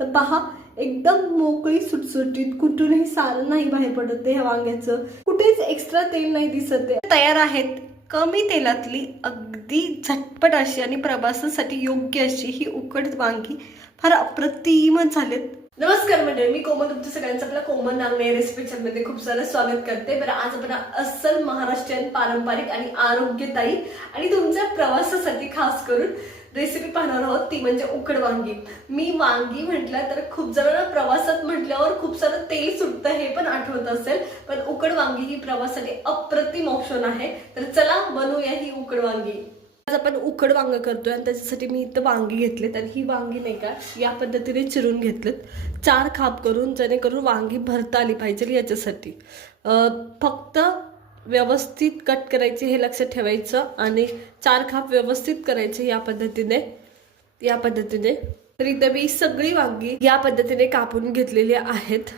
तर पहा एकदम मोकळी सुटसुटीत, कुठूनही सारण नाही बाहेर पडत ह्या वांग्याचं, कुठेच एक्स्ट्रा तेल नाही दिसत आहे। तयार आहेत कमी तेलातली अगदी झटपट अशी आणि प्रवासासाठी योग्य अशी ही उकडीद वांगी। फार अप्रतिमच झालेत। नमस्कार मंडळी, मी कोमल तुमच्या सगळ्यांचं आपल्या कोमल नागणे रेसिपी चॅनलमध्ये खूप सारं स्वागत करते। बरं, आज आपण अस्सल महाराष्ट्रीयन पारंपरिक आणि आरोग्यदायी आणि तुमच्या प्रवासासाठी खास करून रेसिपी पाहणार आहोत, ती म्हणजे उकड वांगी। मी वांगी म्हटलं तर खूप जणांना प्रवासात म्हटल्यावर खूप सारं तेल सुटतं हे पण आठवत असेल, पण उकड वांगी ही प्रवासासाठी अप्रतिम ऑप्शन आहे। तर चला बनवूया ही उकड वांगी। आज आपण उकड वांग करतोय आणि त्याच्यासाठी मी इथं वांगी घेतलेत आणि ही वांगी नाही का या पद्धतीने चिरून घेतलेत, 4 खाप करून, जेणेकरून वांगी भरता आली पाहिजे याच्यासाठी। फक्त व्यवस्थित कट करायचे हे लक्षात ठेवायचं आणि 4 खाप व्यवस्थित करायचे या पद्धतीने। तर इथे मी सगळी वांगी या पद्धतीने कापून घेतलेली आहेत।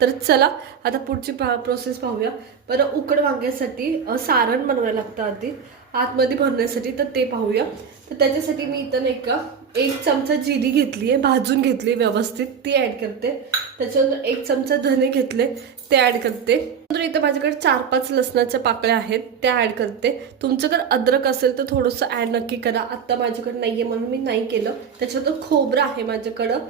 तर चला आता पुढची प्रोसेस पाहूया। बरं, उकड वांग्यासाठी सारण बनवायला लागतं आधी आतमध्ये भरण्यासाठी, तर ते पाहूया। तर त्याच्यासाठी मी इथं नाही का 1 चमचा जिरी घेतली आहे, भाजून घेतली व्यवस्थित, ती ॲड करते। त्याच्यानंतर 1 चमचा धने घेतले, ते ॲड करते। नंतर इथं माझ्याकडे 4-5 लसणाच्या पाकळ्या आहेत, त्या ॲड करते। तुमच्याकडे अद्रक असेल तर थोडंसं ॲड नक्की करा। आत्ता माझ्याकडे नाही आहे म्हणून मी नाही केलं। त्याच्यानंतर खोबरं आहे माझ्याकडं,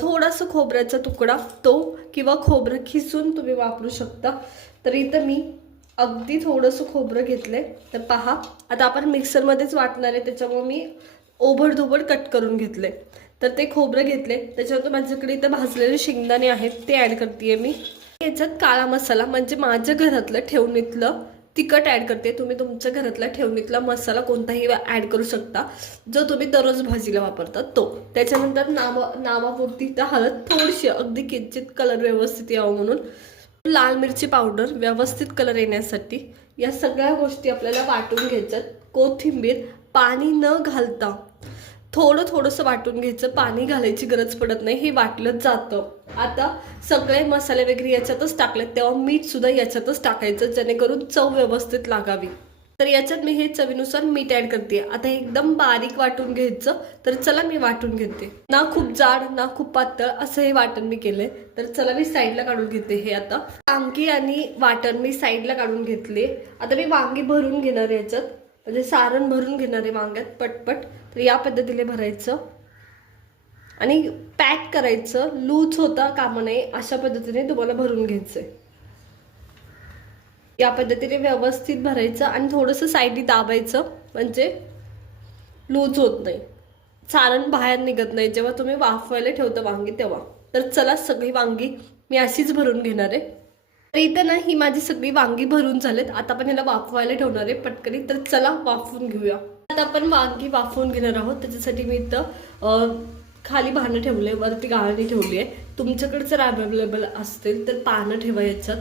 थोडासा खोबऱ्याचा तुकडा तो, किंवा खोबरं खिसून तुम्ही वापरू शकता। तर इथं मी अगदी थोडंसं खोबरं घेतलंय। तर पहा, आता आपण मिक्सरमध्येच वाटणार आहे, त्याच्यामुळे मी ओबडधोबड कट करून घेतले। तर ते खोबरं घेतले, त्याच्यावर माझ्याकडे इथं भाजलेले शेंगदाणे आहेत, ते ॲड करते मी। याच्यात काळा मसाला म्हणजे माझ्या घरातलं ठेवणीतलं तिखट ॲड करते। तुम्ही तुमच्या घरातला ठेवणीतला मसाला कोणताही ॲड करू शकता, जो तुम्ही दररोज भाजीला वापरता तो। त्याच्यानंतर नावापुरती तर हळद थोडीशी, अगदी किंचित कलर व्यवस्थित यावं म्हणून, लाल मिरची पावडर व्यवस्थित कलर येण्यासाठी। या सगळ्या गोष्टी आपल्याला वाटून घ्यायच्यात। कोथिंबीर पाणी न घालता थोडंसं वाटून घ्यायचं, पाणी घालायची गरज पडत नाही, हे वाटलं जातं। आता सगळे मसाले वगैरे याच्यातच टाकलेत, तेव्हा मीठ सुद्धा याच्यातच टाकायचं, जेणेकरून चव व्यवस्थित लागावी। तर याच्यात मी हे चवीनुसार मीठ ॲड करते। आता एकदम बारीक वाटून घ्यायचं। तर चला मी वाटून घेते, ना खूप जाड ना खूप पातळ असं हे वाटण मी केलंय। तर चला मी साईडला काढून घेते हे। आता वांगी आणि वाटण मी साईडला काढून घेतले। आता मी वांगी भरून घेणार आहे याच्यात, म्हणजे सारण भरून घेणार आहे वांग्यात पटपट। तर या पद्धतीने भरायचं आणि पॅक करायचं, लूज होता कामा नये अशा पद्धतीने तुम्हाला भरून घ्यायचंय। या पद्धतीने व्यवस्थित भरायचं आणि थोडंसं साईडनी दाबायचं, म्हणजे लूज होत नाही, सारण बाहेर निघत नाही जेव्हा तुम्ही वाफवायला ठेवता वांगी तेव्हा। तर चला सगळी वांगी मी अशीच भरून घेणार आहे। तर इथं ना ही माझी सगळी वांगी भरून झालेत। आता आपण ह्याला वाफवायला ठेवणार आहे पटकनी। तर चला वाफवून घेऊया। आता आपण वांगी वाफवून घेणार आहोत। त्याच्यासाठी मी इथं खाली भांडं ठेवले, वरती गाळणी ठेवली आहे। तुमच्याकडे जर अवेलेबल असतील तर पानं ठेवा याच्यात,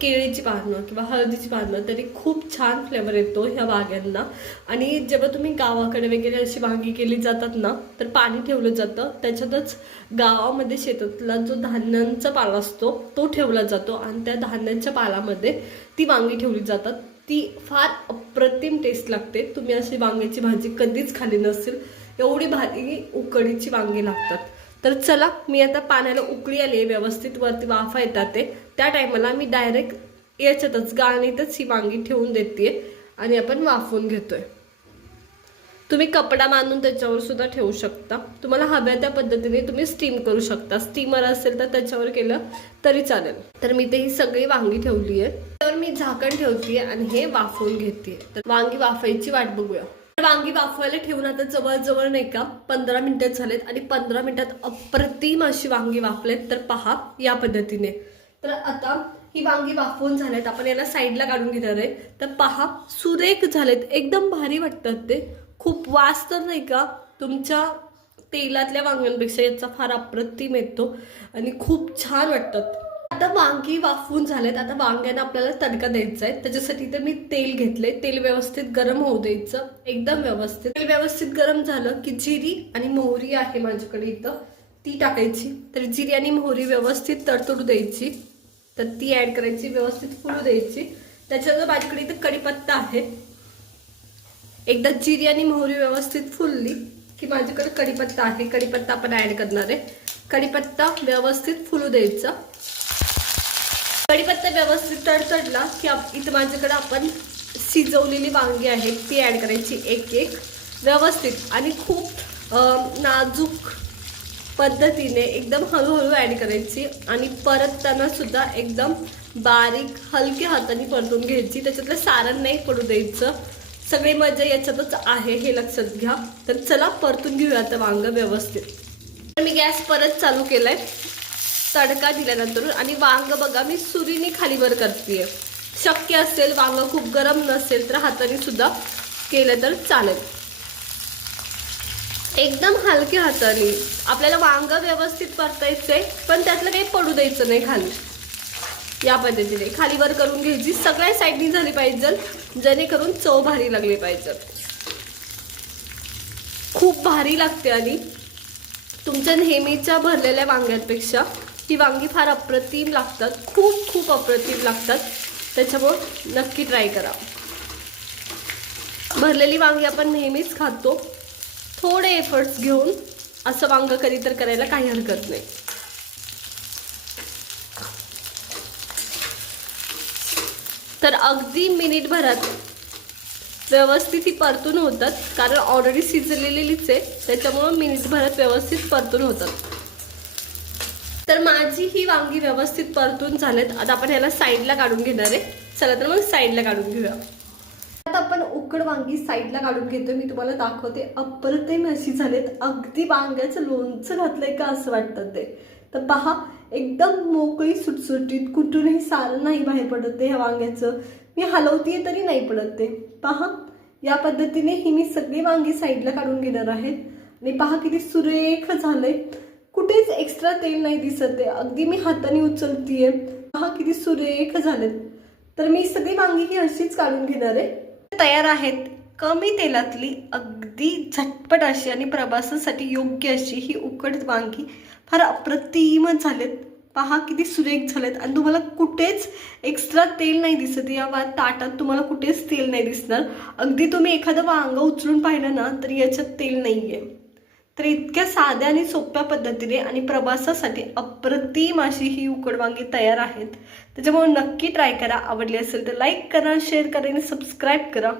केळीची पानं किंवा हळदीची पानं, तरी खूप छान फ्लेवर येतो ह्या वांग्यांना। आणि जेव्हा तुम्ही गावाकडे वगैरे अशी वांगी केली जातात ना, तर पाणी ठेवलं जातं, त्याच्यातच गावामध्ये शेतातला जो धान्यांचा पाला असतो तो ठेवला जातो आणि त्या धान्यांच्या पालामध्ये ती वांगी ठेवली जातात। ती फार अप्रतिम टेस्ट लागते। तुम्ही अशी वांग्याची भाजी कधीच खाली नसेल, एवढी भारी उकडीची वांगी लागतात। तर चला मी आता पाण्याला उकळी आली व्यवस्थित, वरती वाफा येतात ते, त्या टायमाला मी डायरेक्ट याच्यातच गाळणीतच ही वांगी ठेवून देते आणि आपण वाफवून घेतोय। तुम्ही कपडा बांधून त्याच्यावर सुद्धा ठेवू शकता, तुम्हाला हव्या त्या पद्धतीने तुम्ही स्टीम करू शकता। स्टीमर असेल तर त्याच्यावर केलं तरी चालेल। तर मी ते ही सगळी वांगी ठेवली आहे, त्यावर मी झाकण ठेवते आणि हे वाफवून घेते। तर वांगी वाफायची वाट बघूया। वांगी वाफवायला ठेवून आता जवळ नाही का 15 मिनिटं झालेत आणि 15 मिनिटात अप्रतिम अशी वांगी वाफलेत। तर पहा या पद्धतीने। तर आता ही वांगी वाफवून झालेत, आपण याला साईडला काढून घेणार आहे। तर पहा सुरेख झालेत, एकदम भारी वाटतात ते। खूप वास तर नाही का तुमच्या तेलातल्या वांग्यांपेक्षा याचा फार अप्रतिम येतो आणि खूप छान वाटतात। आता वांगी वाफवून झालेत, आता वांग्यांना आपल्याला तडका द्यायचा आहे। त्याच्यासाठी तर मी तेल घेतले, तेल व्यवस्थित गरम होऊ द्यायचं, एकदम व्यवस्थित। तेल व्यवस्थित गरम झालं की जिरी आणि मोहरी आहे माझ्याकडे इथं, ती टाकायची। तर जिरी आणि मोहरी व्यवस्थित तडतडू द्यायची, तर ती ॲड करायची, व्यवस्थित फुलू द्यायची। त्याच्यानंतर माझ्याकडे इथं कढीपत्ता आहे। एकदा जिरी आणि मोहरी व्यवस्थित फुलली की माझ्याकडे कढीपत्ता आहे, कढीपत्ता आपण ॲड करणार आहे। कढीपत्ता व्यवस्थित फुलू द्यायचा। कढीपत्ता व्यवस्थित तडतडला की इथं माझ्याकडे आपण शिजवलेली वांगी आहेत ती ॲड करायची एक एक व्यवस्थित आणि खूप नाजूक पद्धतीने एकदम हळूहळू ॲड करायची आणि परतताना सुद्धा एकदम बारीक हलक्या हाताने परतून घ्यायची। त्याच्यातलं सारण नाही पडू द्यायचं। सगळी मजा याच्यातच आहे हे लक्षात घ्या। तर चला परतून घेऊया आता वांग व्यवस्थित। तर मी गॅस परत चालू केलाय तडका दिल्यानंतर आणि वांग बघा मी सुरीने खाली वर करतेय। शक्य असेल वांग खूप गरम नसेल तर हाताने सुद्धा केलं तर चालेल। एकदम हलक्या हाताने आपल्याला वांग व्यवस्थित परतायचंय पण त्यातलं काही पडू द्यायचं नाही खाली। या पद्धतीने खाली वर करून घ्यायची। सगळ्या साईडनी झाली पाहिजे जेणेकरून चव भारी लागली पाहिजे। खूप भारी लागते आणि तुमच्या नेहमीच्या भरलेल्या वांग्यांपेक्षा ही वांगी फार अप्रतिम लागतात। खूप खूप अप्रतिम लागतात। त्याच्यामुळे नक्की ट्राय करा। भरलेली वांगी आपण नेहमीच खातो। थोडे एफर्ट्स घेऊन असं वांग कधी तर करायला काही हरकत नाही। तर अगदी मिनिटभरात व्यवस्थित ही परतून होतात कारण ऑलरेडी शिजलेलीच आहे त्याच्यामुळे मिनिटभरात व्यवस्थित परतून होतात। तर माझी ही वांगी व्यवस्थित परतून झालेत। आता आपण याला साईडला काढून घेणार आहे। चला तर मग साईडला काढून घेऊया। आता आपण उकड वांगी साईडला काढून घेतोय। मी तुम्हाला दाखवते अप्रतिम अशी झालेत। अगदी वांग्याचं लोणचं घातलंय का असं वाटतं ते। तर पहा एकदम मोकळी सुटसुटीत कुठूनही सारण नाही बाहेर पडत ह्या वांग्याचं। मी हलवतीये तरी नाही पडत ते। पहा या पद्धतीने ही मी सगळी वांगी साईडला काढून घेणार आहे आणि पहा किती सुरेख झालंय। कुठेच एक्स्ट्रा तेल नाही दिसत आहे। अगदी मी हाताने उचलतीये। पहा किती सुरेख झालेत। तर मी सगळी वांगी ही अशीच काढून घेणार आहे। तयार आहेत कमी तेलातली अगदी झटपट अशी आणि प्रवासासाठी योग्य अशी ही उकड वांगी फार अप्रतिम झालेत। पहा किती सुरेख झालेत आणि तुम्हाला कुठेच एक्स्ट्रा तेल नाही दिसत। या ताटात तुम्हाला कुठेच तेल नाही दिसणार। अगदी तुम्ही एखादं वांग उचलून पाहिलं ना तर याच्यात तेल नाहीये। तर इतक्या साध्या आणि सोप्या पद्धतीने आणि प्रवासासाठी अप्रतिम अशी ही उकड वांगी तयार आहेत। त्याच्यामुळे नक्की ट्राय करा। आवडली असेल तर लाईक करा, शेअर करा आणि सबस्क्राईब करा।